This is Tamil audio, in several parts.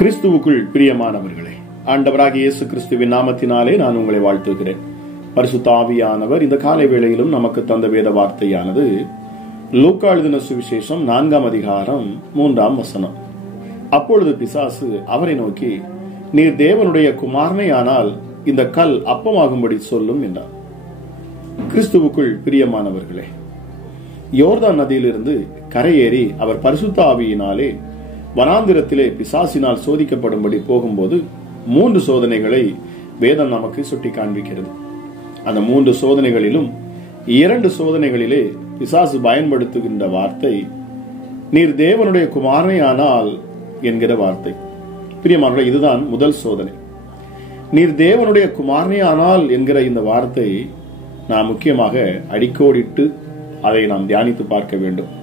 கிறிஸ்துவுக்குள் பிரியமானவர்களே, ஆண்டவராகிய இயேசு கிறிஸ்துவின் நாமத்தினாலே நான் உங்களை வாழ்த்துகிறேன். பரிசுத்த ஆவியானவர் இந்த காலை வேளையிலும் நமக்கு தந்த வேத வார்த்தையானது லூக்கா எழுதின சுவிசேஷம் 4ஆம் அதிகாரம் 3ஆம் வசனம். அப்பொழுது பிசாசு அவரை நோக்கி, நீர் தேவனுடைய குமாரனையானால் இந்த கல் அப்பமாகும்படி சொல்லும் என்றார். கிறிஸ்துவுக்குள் பிரியமானவர்களே, யோர்தான் நதியிலிருந்து கரையேறி அவர் பரிசுத்த ஆவியினாலே வனாந்திரத்திலே பிசாசினால் சோதிக்கப்படும்படி போகும்போது 3 சோதனைகளை வேதம் நமக்கு சுட்டி காண்பிக்கிறது. அந்த 3 சோதனைகளிலும் 2 சோதனைகளிலே பிசாசு பயன்படுத்துகின்ற வார்த்தை நீர் தேவனுடைய குமாரனையானால் என்கிற வார்த்தை. பிரியமானவர்களே, இதுதான் முதல் சோதனை. நீர் தேவனுடைய குமாரனையானால் என்கிற இந்த வார்த்தை நாம் முக்கியமாக அடிக்கோடிட்டு அதை நாம் தியானித்து பார்க்க வேண்டும்.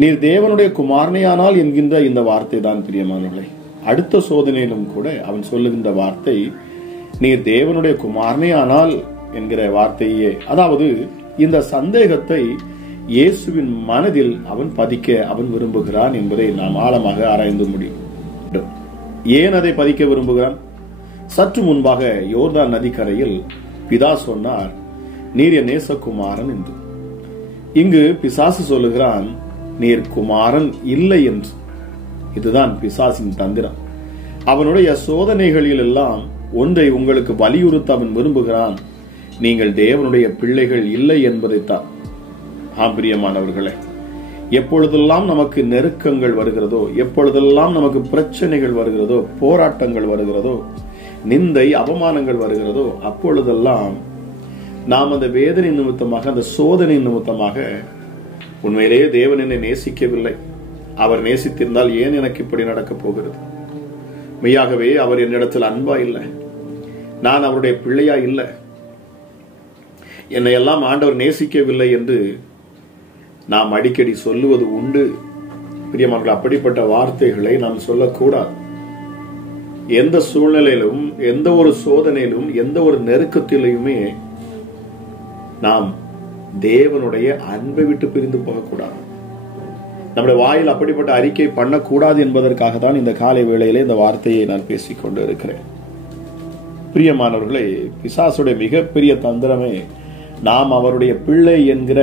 நீர் தேவனுடைய குமாரனையானால் என்கின்ற இந்த வார்த்தை தான் பிரியமானவர்களே. அடுத்த சோதனையிலும் கூட அவன் சொல்லுகின்ற வார்த்தை நீர் தேவனுடைய குமாரனையானால் என்கிற வார்த்தையே. அதாவது இந்த சந்தேகத்தை இயேசுவின் மனதில் அவன் பதிக்க அவன் விரும்புகிறான் என்பதை நாம் ஆழமாக ஆராய்ந்து முடியும். ஏன் அதை பதிக்க விரும்புகிறான்? சற்று முன்பாக யோர்தான் நதிக்கரையில் பிதா சொன்னார், நீர் என் நேசகுமாரன் என்று. இங்கு பிசாசு சொல்லுகிறான், நீர் குமாரன் இல்லை என்று. இதுதான் பிசாசின் தந்திரம். அவனுடைய சோதனைகளில் எல்லாம் ஒன்றை உங்களுக்கு வலியுறுத்த அவன் விரும்புகிறான், நீங்கள் தேவனுடைய பிள்ளைகள் இல்லை என்பதைத்தான். பிரியமானவர்களே, எப்பொழுதெல்லாம் நமக்கு நெருக்கங்கள் வருகிறதோ, எப்பொழுதெல்லாம் நமக்கு பிரச்சனைகள் வருகிறதோ, போராட்டங்கள் வருகிறதோ, நிந்தை அவமானங்கள் வருகிறதோ, அப்பொழுதெல்லாம் நாம் அந்த வேதனை நிமித்தமாக, அந்த சோதனை நிமித்தமாக, உண்மையிலேயே தேவன் என்னை நேசிக்கவில்லை, அவர் நேசித்திருந்தால் ஏன் எனக்கு இப்படி நடக்கப் போகிறது, மெய்யாகவே அவர் என்னிடத்தில் அன்பா இல்லை, நான் அவருடைய பிள்ளையா இல்லை, என்னை எல்லாம் ஆண்டவர் நேசிக்கவில்லை என்று நாம் அடிக்கடி சொல்லுவது உண்டு. பிரியமானவர்களே, அப்படிப்பட்ட வார்த்தைகளை நாம் சொல்லக்கூடாது. எந்த சூழ்நிலையிலும், எந்த ஒரு சோதனையிலும், எந்த ஒரு நெருக்கத்திலையுமே நாம் தேவனுடைய அன்பை விட்டு பிரிந்து போகக்கூடாது. நம்முடைய வாயில் அப்படிப்பட்ட அறிக்கை பண்ணக்கூடாது என்பதற்காக தான் இந்த காலை வேளையிலே இந்த வார்த்தையை நான் பேசிக்கொண்டு இருக்கிறேன். பிரியமானவர்களே, பிசாசுடைய மிகப்பெரிய தந்திரமே நாம் அவருடைய பிள்ளை என்கிற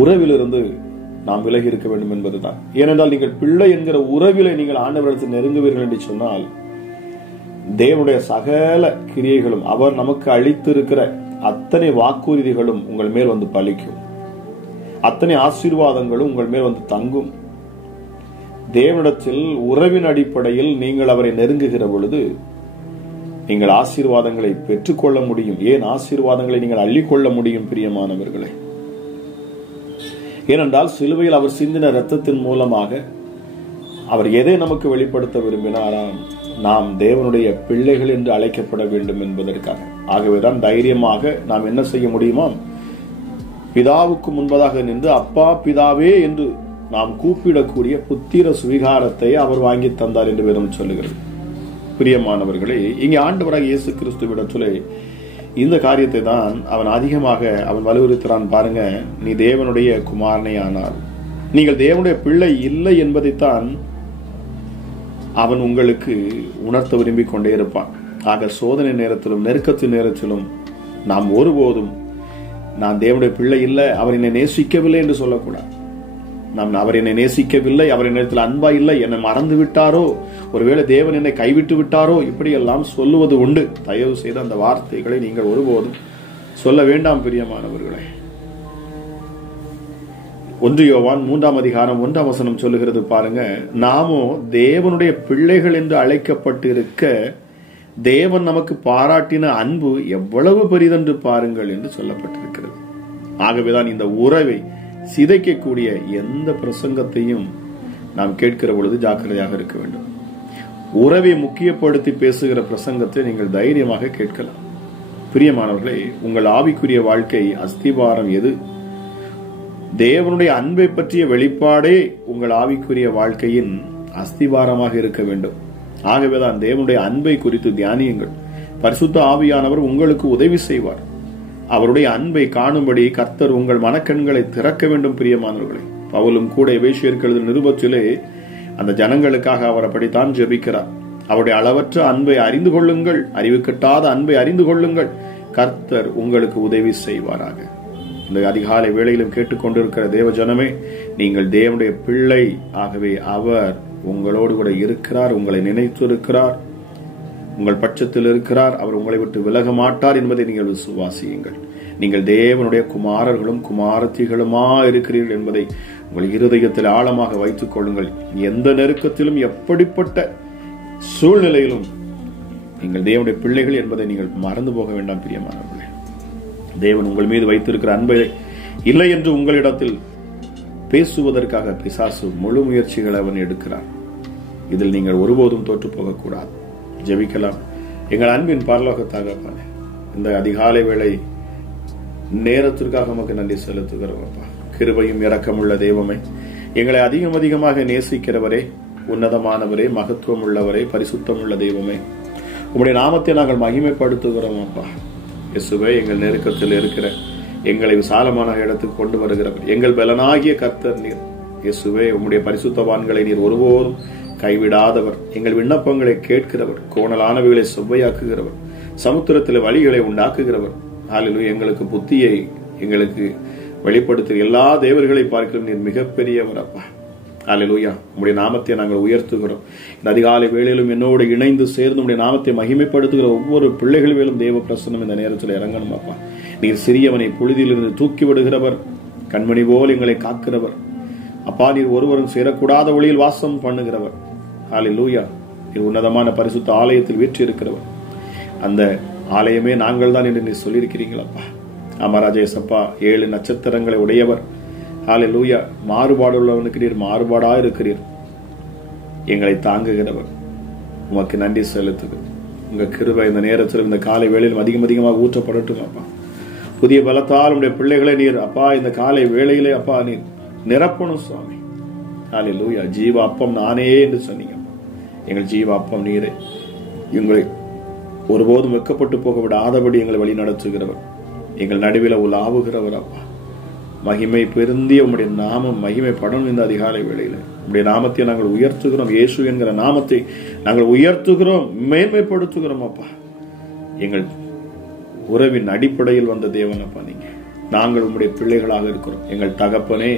உறவிலிருந்து நாம் விலகி இருக்க வேண்டும் என்பதுதான். ஏனென்றால் நீங்கள் பிள்ளை என்கிற உறவிலை நீங்கள் ஆண்டவரிடத்தில் நெருங்குவீர்கள் என்று சொன்னால் தேவனுடைய சகல கிரியைகளும், அவர் நமக்கு அளித்திருக்கிற அத்தனை வாக்குறுதிகளும் உங்கள் மேல் வந்து பலிக்கும். அத்தனை ஆசீர்வாதங்களும் உங்கள் மேல் வந்து தங்கும். தேவனிடத்தில் உறவின் அடிப்படையில் நீங்கள் அவரை நெருங்குகிற பொழுது நீங்கள் ஆசீர்வாதங்களை பெற்றுக்கொள்ள முடியும். ஏன் ஆசீர்வாதங்களை நீங்கள் அள்ளிக்கொள்ள முடியும் பிரியமானவர்களே? ஏனென்றால் சிலுவையில் அவர் சிந்தின இரத்தத்தின் மூலமாக அவர் எதை நமக்கு வெளிப்படுத்த விரும்பினாராம்? நாம் தேவனுடைய பிள்ளைகள் என்று அழைக்கப்பட வேண்டும் என்பதற்காக. ஆகவேதான் தைரியமாக நாம் என்ன செய்ய முடியுமா? பிதாவுக்கு முன்பதாக நின்று அப்பா பிதாவே என்று நாம் கூப்பிடக்கூடிய புத்திர சுவிகாரத்தை அவர் வாங்கி தந்தார் என்று வேதம் சொல்லுகிறது. பிரியமானவர்களே, இங்கே ஆண்டவராக இயேசு கிறிஸ்துவிடத்திலே இந்த காரியத்தை தான் அவன் அதிகமாக அவன் வலியுறுத்துறான். பாருங்க, நீ தேவனுடைய குமாரனை ஆனால், நீங்கள் தேவனுடைய பிள்ளை இல்லை என்பதைத்தான் அவன் உங்களுக்கு உணர்த்த விரும்பிக் கொண்டே இருப்பான். ஆக சோதனை நேரத்திலும் நெருக்கத்தின் நேரத்திலும் நாம் ஒருபோதும் நான் தேவனுடைய பிள்ளை இல்லை, அவர் என்னை நேசிக்கவில்லை என்று சொல்லக்கூடாது. நாம் அவர் என்னை நேசிக்கவில்லை, அவர் என்னிடத்தில் அன்பா இல்லை, என்னை மறந்து விட்டாரோ, ஒருவேளை தேவன் என்னை கைவிட்டு விட்டாரோ, இப்படியெல்லாம் சொல்லுவது உண்டு. தயவு செய்து அந்த வார்த்தைகளை நீங்கள் ஒருபோதும் சொல்ல வேண்டாம் பிரியமானவர்களே. 1 யோவான் 3ஆம் அதிகாரம் 1ஆம் வசனம் சொல்லுகிறது பாருங்க, நாமோ தேவனுடைய பிள்ளைகள் என்று அழைக்கப்பட்டு இருக்க தேவன் நமக்கு பாராட்டின அன்பு எவ்வளவு பெரிதென்று பாருங்கள் என்று சொல்லப்பட்டிருக்கிறது. ஆகவேதான் இந்த உறவை சிதைக்கக்கூடிய எந்த பிரசங்கத்தையும் நாம் கேட்கிற பொழுது ஜாக்கிரதையாக இருக்க வேண்டும். உறவை முக்கியப்படுத்தி பேசுகிற பிரசங்கத்தை நீங்கள் தைரியமாக கேட்கலாம். பிரியமானவர்களே, உங்கள் ஆவிக்குரிய வாழ்க்கை அஸ்திபாரம் எது? தேவனுடைய அன்பை பற்றிய வெளிப்பாடே உங்கள் ஆவிக்குரிய வாழ்க்கையின் அஸ்திபாரமாக இருக்க வேண்டும். ஆகவேதான் தேவனுடைய அன்பை குறித்து தியானியுங்கள். பரிசுத்த ஆவியானவர் உங்களுக்கு உதவி செய்வார். அவருடைய அன்பை காணும்படி கர்த்தர் உங்கள் மனக்கண்களை திறக்க வேண்டும் பிரியமானவர்களே. பவுலும் கூட எபேசியருக்கு எழுதின நிருபத்திலே அந்த ஜனங்களுக்காக அவர் அப்படித்தான் ஜெபிக்கிறார். அவருடைய அளவற்ற அன்பை அறிந்து கொள்ளுங்கள், அறிவு கட்டாத அன்பை அறிந்து கொள்ளுங்கள், கர்த்தர் உங்களுக்கு உதவி செய்வாராக. இந்த அதிகாலை வேளையிலும் கேட்டுக்கொண்டிருக்கிற தேவ ஜனமே, நீங்கள் தேவனுடைய பிள்ளை. ஆகவே அவர் உங்களோடு கூட இருக்கிறார், உங்களை நினைத்து இருக்கிறார், உங்கள் பட்சத்தில் இருக்கிறார். அவர் உங்களை விட்டு விலக மாட்டார் என்பதை நீங்கள் விசுவாசியுங்கள். நீங்கள் தேவனுடைய குமாரர்களும் குமாரத்திகளுமா இருக்கிறீர்கள் என்பதை உங்கள் இருதயத்தில் ஆழமாக வைத்துக் கொள்ளுங்கள். எந்த நெருக்கத்திலும் எப்படிப்பட்ட சூழ்நிலையிலும் நீங்கள் தேவனுடைய பிள்ளைகள் என்பதை நீங்கள் மறந்து போக வேண்டாம். பிரியமானவர்களே, தேவன் உங்கள் மீது வைத்திருக்கிற அன்பை இல்லை என்று உங்களிடத்தில் பேசுவதற்காக பிசாசு முழு முயற்சிகளை அவன் எடுக்கிறார். இதில் நீங்கள் ஒருபோதும் தோற்று போகக்கூடாது. ஜெபிக்கலாம். எங்கள் அன்பின் பரலோக தகப்பனே, இந்த அதிகாலை வேளை நேரத்திற்காக நமக்கு நன்றி செலுத்துகிறோம். கிருபையும் இரக்கமுள்ள தெய்வமே, எங்களை அதிகம் அதிகமாக நேசிக்கிறவரே, உன்னதமானவரே, மகத்துவம் உள்ளவரே, பரிசுத்தம் உள்ள தெய்வமே, உங்களுடைய நாமத்தை நாங்கள் மகிமைப்படுத்துகிறோம். அப்பா இயேசுவே, எங்கள் நெருக்கத்தில் இருக்கிற எங்களை விசாலமான இடத்துக்கு கொண்டு வருகிறவர் எங்கள் பலனாகிய கர்த்தர் நீர். இயேசுவே, உம்முடைய பரிசுத்தவான்களை நீர் ஒருபோதும் கைவிடாதவர், எங்கள் விண்ணப்பங்களை கேட்கிறவர், கோணலானவைகளை செவ்வையாக்குகிறவர், சமுத்திரத்தில் வழிகளை உண்டாக்குகிறவர். ஹல்லேலூயா. எங்களுக்கு புத்தியை எங்களுக்கு வெளிப்படுத்துகிற எல்லா தேவர்களை பார்க்கிறோம் நீர் மிகப்பெரியவர். அப்பா ஹல்லேலூயா. உம்முடைய நாமத்தை நாங்கள் உயர்த்துகிறோம். இந்த அதிகாலை வேளையிலும் என்னோடு இணைந்து சேர்ந்து உம்முடைய நாமத்தை மகிமைப்படுத்துகிற ஒவ்வொரு பிள்ளைகள் மேலும் தேவ பிரசன்னம் இந்த நேரத்தில் இறங்கணும். அப்பா, நீர் சிறியவனை புழுதியிலிருந்து தூக்கி விடுகிறவர், கண்மணி போல் எங்களை காக்கிறவர். அப்பா, நீர் ஒருவரும் சேரக்கூடாத ஒளியில் வாசம் பண்ணுகிறவர். ஹல்லேலூயா. நீர் உன்னதமான பரிசுத்த ஆலயத்தில் வீற்று இருக்கிறவர். அந்த ஆலயமே நாங்கள் தான் என்று நீர் சொல்லியிருக்கிறீங்களப்பா. அமராஜேசப்பா, 7 நட்சத்திரங்களை உடையவர். ஹல்லேலூயா. மாறுபாடு உள்ளவனுக்கு நீர் மாறுபாடா இருக்கிறீர். எங்களை தாங்குகிறவர். உமக்கு நன்றி செலுத்துகிறோம். உங்க கிருபை இந்த நேரத்தில் இந்த காலை வேளையிலும் அதிகம் அதிகமாக ஊற்றப்படட்டும். அப்பா, புதிய பலத்தால் உடைய பிள்ளைகளை நீர் அப்பா இந்த காலை வேளையிலே அப்பா நீர் நிரப்பணும் சுவாமி. ஹல்லேலூயா. ஜீவ அப்பம் நானே என்று சொன்னீங்க. எங்கள் ஜீவ அப்பம் நீரே. எங்களை ஒருபோதும் வெக்கப்பட்டு போக விடாதபடி எங்களை வழி நடத்துகிறவர், எங்கள் நடுவில் உலாவுகிறவர். அப்பா, மகிமை பெருந்திய உம்முடைய நாமம் மகிமைப்படணும். இந்த அதிகாலை வேளையில உம்முடைய நாமத்தை நாங்கள் உயர்த்துகிறோம். இயேசு என்கிற நாமத்தை நாங்கள் உயர்த்துகிறோம், மேன்மைப்படுத்துகிறோம். அப்பா, எங்கள் உறவின் அடிப்படையில் வந்த தேவன் அப்பா நீங்க. நாங்கள் உம்முடைய பிள்ளைகளாக இருக்கிறோம். எங்கள் தகப்பனே,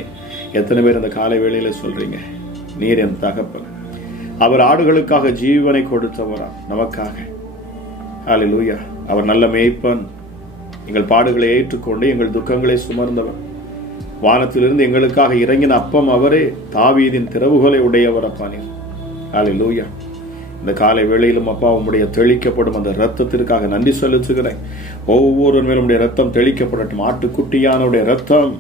எத்தனை பேர் இந்த காலை வேளையில சொல்றீங்க, நீர் என் தகப்பன், அவர் ஆடுகளுக்காக ஜீவனை கொடுத்தவரா நமக்காக. ஹல்லேலூயா. அவர் நல்ல மேய்ப்பன், எங்கள் பாடுகளை ஏற்றுக்கொண்டு எங்கள் துக்கங்களை சுமர்ந்தவர், வானத்திலிருந்து எங்களுக்காக இறங்கின அப்பம் அவரே, தாவீதின் திறவுகளை உடையவர். அப்பா நீர். ஹல்லேலூயா. இந்த காலை வேளையிலும் அப்பா உம்முடைய தெளிக்கப்படும் அந்த ரத்தத்திற்காக நன்றி செலுத்துகிறேன். ஒவ்வொரு மேலும் உடைய ரத்தம் தெளிக்கப்படட்டும். ஆட்டுக்குட்டியானுடைய ரத்தம்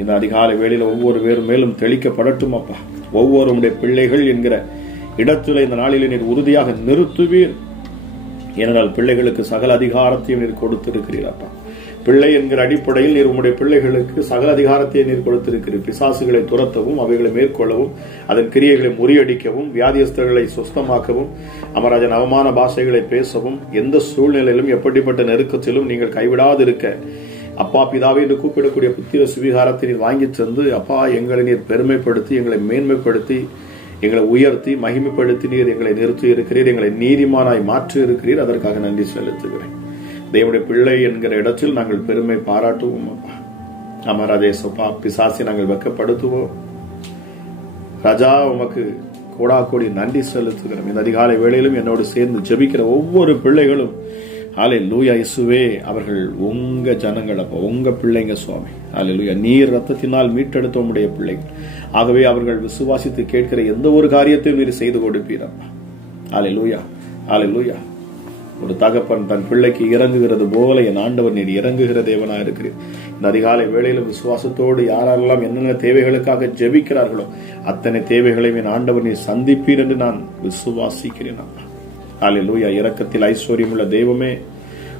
இந்த அதிகாலை வேளையில ஒவ்வொரு பேரும் மேலும் தெளிக்கப்படட்டும். அப்பா, ஒவ்வொரு பிள்ளைகள் என்கிற இடத்துல இந்த நாளிலே நீர் உறுதியாக நிறுத்துவீர். ஏனென்றால் பிள்ளைகளுக்கு சகல அதிகாரத்தையும் நீர் கொடுத்திருக்கிறீர். அப்பா, பிள்ளை என்கிற அடிப்படையில் நீர் உம்முடைய பிள்ளைகளுக்கு சகல அதிகாரத்தை நீர் கொடுத்திருக்கிறீர். பிசாசுகளை துரத்தவும், அவைகளை மேற்கொள்ளவும், அதன் கிரியைகளை முறியடிக்கவும், வியாதியஸ்தர்களை சுஸ்தமாக்கவும், அமராஜன் அவமான பாஷைகளை பேசவும், எந்த சூழ்நிலையிலும் எப்படிப்பட்ட நெருக்கத்திலும் நீங்கள் கைவிடாது இருக்க அப்பா பிதாவை என்று கூப்பிடக்கூடிய புத்திர சுவீகாரத்தை நீர் வாங்கி தந்து அப்பா எங்களை நீர் பெருமைப்படுத்தி, எங்களை மேன்மைப்படுத்தி, எங்களை உயர்த்தி, மகிமைப்படுத்தி நீர் எங்களை நிறுத்தி இருக்கிறீர். எங்களை நீதிமானாய் மாற்றி இருக்கிறீர். அதற்காக நன்றி செலுத்துகிறேன். தேவனுடைய பிள்ளை என்கிற இடத்தில் நாங்கள் பெருமை பாராட்டுவோம். அப்பா அமராஜேசப்பா, பிசாசி நாங்கள் வெக்கப்படுத்துவோம். ராஜா, உமக்கு கோடா கோடி நன்றி செலுத்துகிறோம். இந்த அதிகாலை வேளையிலும் என்னோடு சேர்ந்து ஜெபிக்கிற ஒவ்வொரு பிள்ளைகளும் ஹல்லேலூயா. இயேசுவே, அவர்கள் உங்க ஜனங்கள், அப்பா உங்க பிள்ளைங்க சுவாமி. ஹல்லேலூயா. நீர் ரத்தத்தினால் மீட்டெடுத்த உம்முடைய பிள்ளைகள். ஆகவே அவர்கள் விசுவாசித்து கேட்கிற எந்த ஒரு காரியத்தையும் நீர் செய்து கொடுப்பீர். அப்பா ஹல்லேலூயா. ஹல்லேலூயா. ஒரு தகப்பன் தன் பிள்ளைக்கு இறங்குகிறது போல என் ஆண்டவர் நீர் இறங்குகிற தேவனா இருக்கிறீர். இந்த அதிகாலை வேளையிலும் விசுவாசத்தோடு யாரெல்லாம் என்னென்ன தேவைகளுக்காக ஜெபிக்கிறார்களோ அத்தனை தேவைகளையும் என் ஆண்டவர் நீர் சந்திப்பீர் என்று நான் விசுவாசிக்கிறேன். அப்பா ஹல்லேலூயா. இரக்கத்தில் ஐஸ்வர்யம் உள்ள தெய்வமே,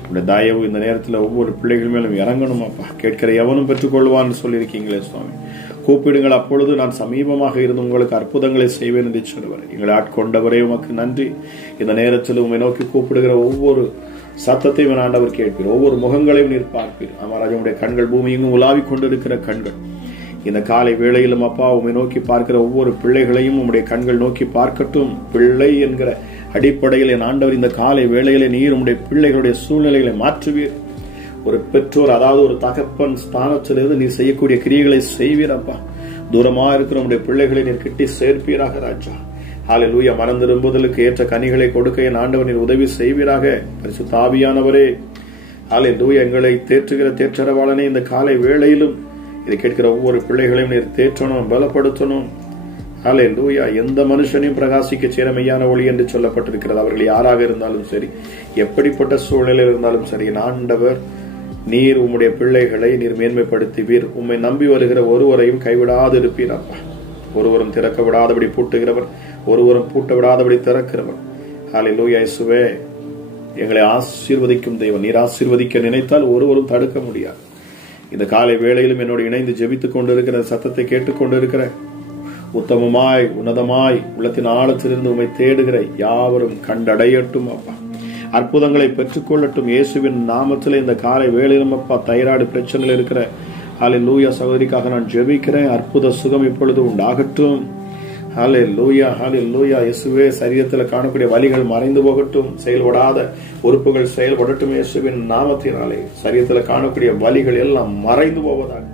உடைய தயவு இந்த நேரத்தில் ஒவ்வொரு பிள்ளைகள் மேலும் இறங்கணும். அப்பா, கேட்கிற எவனும் பெற்றுக்கொள்வான்னு சொல்லியிருக்கீங்களே சுவாமி. கூப்பிடுங்கள், அப்பொழுது நான் சமீபமாக இருந்து உங்களுக்கு அற்புதங்களை செய்வேன் என்று சொல்லுவார். எங்களை ஆட்கொண்டவரே உமக்கு நன்றி. இந்த நேரத்தில் உண்மை நோக்கி கூப்பிடுகிற ஒவ்வொரு சத்தத்தையும் ஆண்டவர் கேட்பீர். ஒவ்வொரு முகங்களையும் நீர் பார்ப்பீர். அமராஜனுடைய கண்கள் பூமியெங்கும் உலாவிக் கொண்டிருக்கிற கண்கள் இந்த காலை வேளையிலும் அப்பா உம்மை நோக்கி பார்க்கிற ஒவ்வொரு பிள்ளைகளையும் உம்முடைய கண்கள் நோக்கி பார்க்கட்டும். பிள்ளை என்கிற அடிப்படையில் என் ஆண்டவர் இந்த காலை வேளையிலே நீர் உம்முடைய பிள்ளைகளுடைய சூழ்நிலைகளை மாற்றுவீர். ஒரு பெற்றோர், அதாவது ஒரு தகப்பன் ஸ்தானத்திலிருந்து நீர் செய்யக்கூடிய கிரியைகளை செய்வீர் அப்பா. தூரமா இருக்கிற உம்முடைய பிள்ளைகளை நீர் கிட்டி சேர்ப்பீராக ராஜா. ஹல்லேலூயா. மறந்திரும்புதலுக்கு ஏற்ற கனிகளை கொடுக்க என் ஆண்டவர் நீர் உதவி செய்வீராக. பரிசுத்த ஆவியானவரே, ஹல்லேலூயா, எங்களை தேற்றுகிற தேற்றரவாளனே, இந்த காலை வேளையிலும் இதை கேட்கிற ஒவ்வொரு பிள்ளைகளையும் நீர் தேற்றணும், பலப்படுத்தணும். ஹல்லேலூயா. எந்த மனுஷனையும் பிரகாசிக்க சேர மெய்யான ஒளி என்று சொல்லப்பட்டிருக்கிறது. அவர்கள் யாராக இருந்தாலும் சரி, எப்படிப்பட்ட சூழ்நிலையில் இருந்தாலும் சரி, என் ஆண்டவர் நீர் உம்முடைய பிள்ளைகளை நீர் மேன்மைப்படுத்துவீர். உம்மை நம்பி வருகிற ஒருவரையும் கைவிடாது இருப்பீர் அப்பா. ஒருவரும் திறக்க விடாதபடி பூட்டுகிறவர், ஒருவரும் பூட்ட விடாதபடி திறக்கிறவர். ஹல்லேலூயா. இயேசுவே, எங்களை ஆசீர்வதிக்கும் தெய்வம். நீர் ஆசீர்வதிக்க நினைத்தால் ஒருவரும் தடுக்க முடியாது. இந்த காலை வேளையிலும் என்னோடு இணைந்து ஜெபித்துக் கொண்டிருக்கிற, சத்தத்தை கேட்டுக்கொண்டிருக்கிற, உத்தமமாய் உன்னதமாய் உள்ளத்தின் ஆழத்திலிருந்து உம்மை தேடுகிற யாவரும் கண்டடையட்டும் அப்பா. அற்புதங்களை பெற்றுக்கொள்ளட்டும் இயேசுவின் நாமத்திலே. இந்த காலை வேளையிலும் அப்பா தைராய்டு பிரச்சனையில் இருக்கிற ஹல்லேலூயா சகோதரிக்காக நான் ஜெபிக்கிறேன். அற்புத சுகம் இப்பொழுது உண்டாகட்டும். ஹல்லேலூயா, ஹல்லேலூயா. இயேசுவே, சரீரத்தில் காணக்கூடிய வலிகள் மறைந்து போகட்டும். செயல்படாத உறுப்புகள் செயல்படட்டும் இயேசுவின் நாமத்தினாலே. சரீரத்தில் காணக்கூடிய வலிகள் எல்லாம் மறைந்து போவதாக.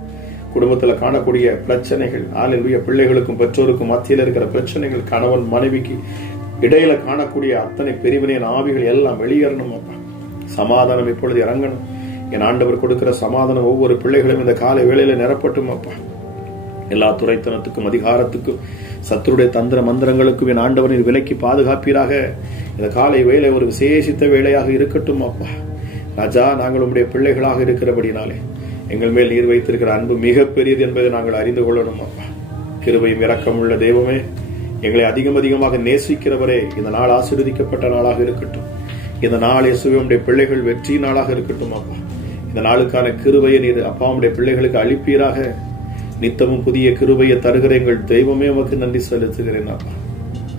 குடும்பத்தில் காணக்கூடிய பிரச்சனைகள், ஹல்லேலூயா, பிள்ளைகளுக்கும் பெற்றோருக்கும் மத்தியில் இருக்கிற பிரச்சனைகள், கணவன் மனைவிக்கு இடையில காணக்கூடிய அத்தனை பிரிவினையின் ஆவிகள் எல்லாம் வெளியேறணும் அப்பா. சமாதானம் இப்பொழுது இறங்கணும். என் ஆண்டவர் கொடுக்கிற சமாதானம் ஒவ்வொரு பிள்ளைகளும் இந்த காலை வேளையில நிரப்பட்டும் அப்பா. எல்லா துரைத்தனத்துக்கும் அதிகாரத்துக்கும் சத்துருடைய தந்திர மந்திரங்களுக்கும் என் ஆண்டவரின் விலைக்கு பாதுகாப்பீராக. இந்த காலை வேளை ஒரு விசேஷித்த வேளையாக இருக்கட்டும் அப்பா. ராஜா, நாங்கள் உம்முடைய பிள்ளைகளாக இருக்கிறபடினாலே எங்கள் மேல் நீர் வைத்திருக்கிற அன்பு மிக பெரியது என்பதை நாங்கள் அறிந்து கொள்ளணும் அப்பா. கிருபையும் இரக்கமுள்ள தெய்வமே, எங்களை அதிகமாக நேசிக்கிறவரே, இந்த நாள் ஆசீர்வதிக்கப்பட்ட நாளாக இருக்கட்டும். இந்த நாள் இயேசுவே உம்முடைய பிள்ளைகள் வெற்றி நாளாக இருக்கட்டும் அப்பா. இந்த நாளுக்கான கிருபையை நீர் அப்பா உம்முடைய பிள்ளைகளுக்கு அளிப்பீராக. நித்தமும் புதிய கிருபையை தருகிற எங்கள் தெய்வமே உமக்கு நன்றி செலுத்துகிறேன் அப்பா.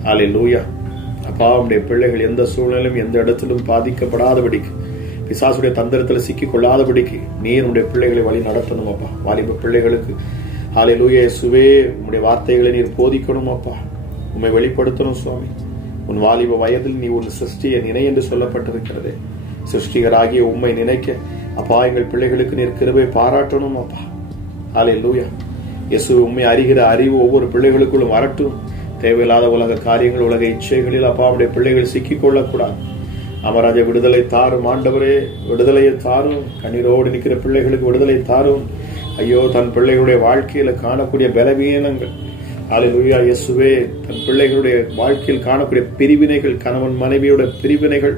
ஹல்லேலூயா. அப்பா, உம்முடைய பிள்ளைகள் எந்த சூழ்நிலையும் எந்த இடத்திலும் பாதிக்கப்படாதபடிக்கு, பிசாசுடைய தந்திரத்தில் சிக்கிக் கொள்ளாதபடிக்கு நீர் உம்முடைய பிள்ளைகளை வழி நடத்தணும் அப்பா. வாலிப பிள்ளைகளுக்கு ஹல்லேலூயா இயேசுவே உம்முடைய வார்த்தைகளை நீர் போதிக்கணும் அப்பா. உம்மை வெளிப்படுத்தணும் சுவாமி. உன் வாலிப வயதில் நீ உன் சிருஷ்டியை நினை என்று சொல்லப்பட்டிருக்கிறது. சிருஷ்டிகராகிய உம்மை நினைக்க அப்பா எங்கள் பிள்ளைகளுக்கு நீர் கிருபை பாராட்டணும் அப்பா. ஹல்லேலூயா. இயேசு உம்மை அறிகிற அறிவு ஒவ்வொரு பிள்ளைகளுக்குள்ளும் வரட்டும். தேவையில்லாத உலக காரியங்கள், உலக இச்சைகளில் அப்பா அவருடைய பிள்ளைகள் சிக்கிக் கொள்ளக்கூடாது. அமராஜ விடுதலை தாரும் ஆண்டவரே, விடுதலையை தாரும். கண்ணீரோடு நிற்கிற பிள்ளைகளுக்கு விடுதலை தாரும். ஐயோ, தன் பிள்ளைகளுடைய வாழ்க்கையில காணக்கூடிய பலவீனங்கள், ஹல்லேலூயா இயேசுவே, தன் பிள்ளைகளுடைய வாழ்க்கையில் காணக்கூடிய பிரிவினைகள், கணவன் மனைவியோட பிரிவினைகள்,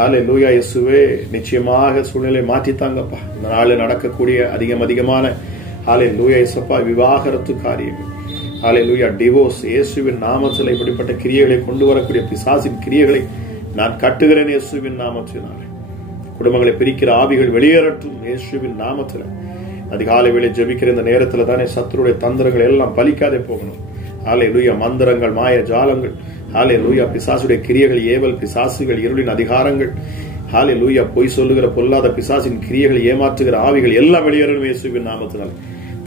ஹல்லேலூயா இயேசுவே, நிச்சயமாக சூழ்நிலை மாற்றித்தாங்கப்பா. இந்த நாளில் நடக்கக்கூடிய அதிகமான ஹல்லேலூயா இயேசப்பா விவாகரத்து காரியங்கள், ஹல்லேலூயா டிவோர்ஸ், இயேசுவின் நாமத்தில் இப்படிப்பட்ட கிரியைகளை கொண்டு வரக்கூடிய பிசாசின் கிரியைகளை நான் கட்டுகிறேன் இயேசுவின் நாமத்தினாலே. குடும்பங்களை பிரிக்கிற ஆவிகள் வெளியேறட்டும் இயேசுவின் நாமத்தில். அதிகாலை வேளை ஜெபிக்கிற இந்த நேரத்துல தானே சத்துருடைய தந்திரங்கள் எல்லாம் பலிக்காதே போகணும். ஹல்லேலூயா. மந்திரங்கள், மாய ஜாலங்கள், ஹல்லேலூயா, பிசாசுடைய கிரியைகள், ஏவல் பிசாசுகள், இருளின் அதிகாரங்கள், ஹல்லேலூயா, பொய் சொல்லுகிற பொல்லாத பிசாசின் கிரியைகள், ஏமாற்றுகிற ஆவிகள் எல்லாம் வெளியேறணும் இயேசுவின் நாமத்தினால்.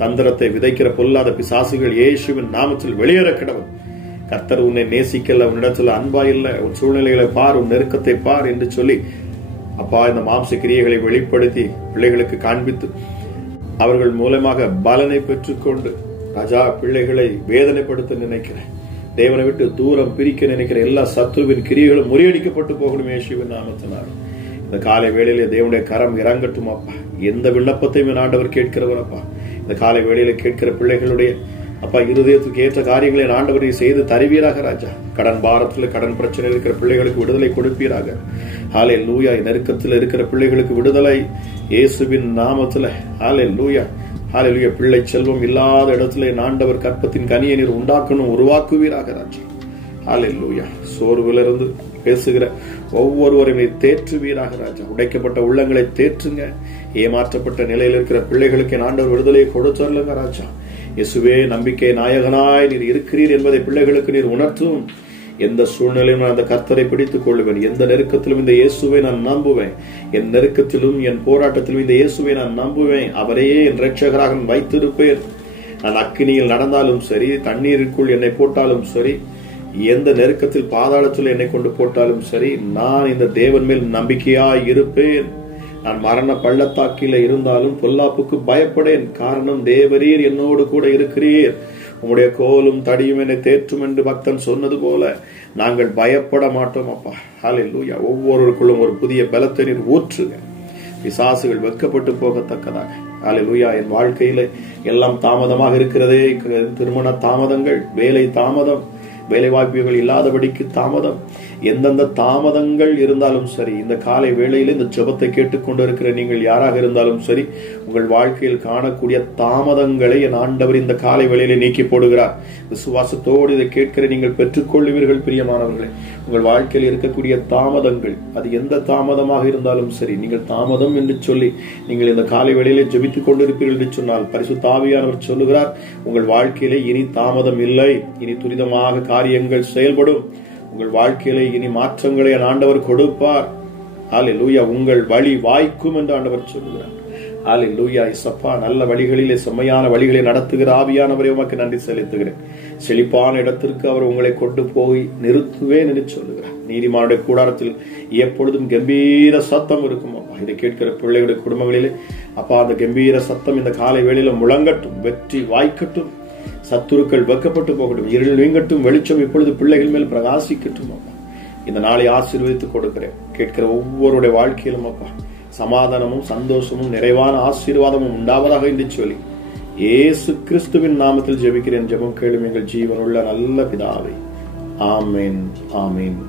தந்திரத்தை விதைக்கிற பொல்லாத பிசாசுகள் இயேசுவின் நாமத்தில் வெளியேற கிடவும். கர்த்தர் உன்னை நேசிக்கல, உன்னிடத்துல அன்பா இல்ல, உன் சூழ்நிலைகளை பார், உன் நெருக்கத்தை பார் என்று சொல்லி அப்பா இந்த மாம்ச கிரியைகளை வெளிப்படுத்தி பிள்ளைகளுக்கு காண்பித்து அவர்கள் மூலமாக பலனை பெற்றுக்கொண்டு ராஜா பிள்ளைகளை வேதனைப்படுத்த நினைக்கிறேன். தேவனை விட்டு தூரம் பிரிக்க நினைக்கிற எல்லா சத்துருவின் கிரியைகளும் முறியடிக்கப்பட்டு போகணும் இயேசுவின் நாமத்தினால். இந்த காலை வேளையிலே தேவனுடைய கரம் இறங்கட்டும் அப்பா. எந்த விண்ணப்பத்தையும் ஆண்டவர் கேட்கிறவர் அப்பா. இந்த காலை வேளையில கேட்கிற பிள்ளைகளுடைய அப்பா இருதயத்துக்கு ஏற்ற காரியங்களை ஆண்டவரை செய்து தருவீராக ராஜா. கடன் பாரத்தில், கடன் பிரச்சனை இருக்கிற பிள்ளைகளுக்கு விடுதலை கொடுப்பீராக. ஹல்லேலூயா. நெருக்கத்தில் இருக்கிற பிள்ளைகளுக்கு விடுதலை இயேசுவின் நாமத்துல. ஹல்லேலூயா. ஹல்லேலூயா. பிள்ளை செல்வம் இல்லாத இடத்துல ஆண்டவர் கற்பத்தின் கனியை நீர் உண்டாக்கணும், உருவாக்குவீராக ராஜா. ஹல்லேலூயா. சோர்விலிருந்து பேசுகிற ஒவ்வொருவரையும் நீர் தேற்றுவீராக ராஜா. உடைக்கப்பட்ட உள்ளங்களை தேற்றுங்க. ஏமாற்றப்பட்ட நிலையில் இருக்கிற பிள்ளைகளுக்கு ஆண்டவர் விடுதலையை கொடுத்துருங்க ராஜா. இயேசுவே, நம்பிக்கை நாயகனாய் நீர் இருக்கிறீர் என்பதை பிள்ளைகளுக்கு நீர் உணர்த்தும். எந்த சூழ்நிலையும் நான் அந்த கர்த்தரை பிடித்துக் கொள்ளுவேன். எந்த நெருக்கத்திலும் இந்த இயேசுவை நான் நம்புவேன். என் நெருக்கத்திலும் என் போராட்டத்திலும் இந்த இயேசுவை நான் நம்புவேன். அவரையே என் இரட்சகராக வைத்திருப்பேன். நான் அக்கினியில் நடந்தாலும் சரி, தண்ணீருக்குள் என்னை போட்டாலும் சரி, எந்த நெருக்கத்தில் பாதாளத்தில் என்னை கொண்டு போட்டாலும் சரி, நான் இந்த தேவன் மேல் நம்பிக்கையாய் இருப்பேன். நான் மரண பள்ளத்தாக்கில இருந்தாலும் பொல்லாப்புக்கு பயப்படேன். காரணம், தேவரீர் என்னோடு கூட இருக்கிறீர். உம்முடைய கோலும் தடியும் என்னை தேற்றும் என்று பக்தன் சொன்னது போல நாங்கள் பயப்பட மாட்டோம் அப்பா. ஹல்லேலூயா. ஒவ்வொருவருக்குள்ளும் ஒரு புதிய பலத்தை நீர் ஊற்றுங்க. பிசாசுகள் வெட்கப்பட்டு போகத்தக்கதாக. ஹல்லேலூயா. என் வாழ்க்கையில எல்லாம் தாமதமாக இருக்கிறதே. திருமண தாமதங்கள், வேலை தாமதம், வேலை வாய்ப்புகள் இல்லாதபடிக்கு தாமதம், எந்தெந்த தாமதங்கள் இருந்தாலும் சரி, இந்த காலை வேளையில இந்த ஜெபத்தை கேட்டுக்கொண்டு இருக்கிற நீங்கள் யாராக இருந்தாலும் சரி, உங்கள் வாழ்க்கையில் காணக்கூடிய தாமதங்களை என் ஆண்டவர் இந்த காலை வேளையில நீக்கி போடுகிறார். விசுவாசத்தோடு இதை கேட்கிற நீங்கள் பெற்றுக்கொள்வீர்கள் பிரியமானவர்களே. உங்கள் வாழ்க்கையில் இருக்கக்கூடிய தாமதங்கள், அது எந்த தாமதமாக இருந்தாலும் சரி, நீங்கள் தாமதம் என்று சொல்லி நீங்கள் இந்த காலை வேளையில ஜெபித்துக் கொண்டிருப்பீர்கள் என்று சொன்னால், பரிசுத்த ஆவியானவர் சொல்லுகிறார், உங்கள் வாழ்க்கையிலே இனி தாமதம் இல்லை. இனி துரிதமாக காரியங்கள் செயல்படும். உங்கள் வாழ்க்கையிலே இனி மாற்றங்களை என் ஆண்டவர் கொடுப்பார். ஹல்லேலூயா. உங்கள் வழி வாய்க்கும் என்று ஆண்டவர் சொல்லுகிறார். ஹல்லேலூயா. இயேசப்பா, நல்ல வழிகளிலே, செம்மையான வழிகளை நடத்துகிற ஆவியானவரை உமக்கு நன்றி செலுத்துகிறேன். செழிப்பான இடத்திற்கு அவர் உங்களை கொண்டு போய் நிறுத்துவேன் என்று சொல்லுகிறார். நீதிமானுடைய கூடாரத்தில் எப்பொழுதும் கம்பீர சத்தம் இருக்கும் அப்பா. இதை கேட்கிற பிள்ளைகளுடைய குடும்பங்களிலே அப்பா, அந்த கம்பீர சத்தம் இந்த காலை வேளையில முழங்கட்டும், வெற்றி வாய்க்கட்டும், சத்துருக்கள் வெக்கப்பட்டு போகட்டும், இருள் நீங்கட்டும், வெளிச்சம் இப்பொழுது பிள்ளைகள் மேல் பிரகாசிக்கட்டும் அப்பா. இந்த நாளை ஆசீர்வதித்துக் கொடுக்கிறேன். கேட்கிற ஒவ்வொருடைய வாழ்க்கையிலும் அப்பா சமாதானமும் சந்தோஷமும் நிறைவான ஆசீர்வாதமும் உண்டாவதாக என்று சொல்லி இயேசு கிறிஸ்துவின் நாமத்தில் ஜெபிக்கிறேன். ஜெபம் கேளும் எங்கள் ஜீவனுள்ள நல்ல பிதாவே. ஆமென், ஆமென்.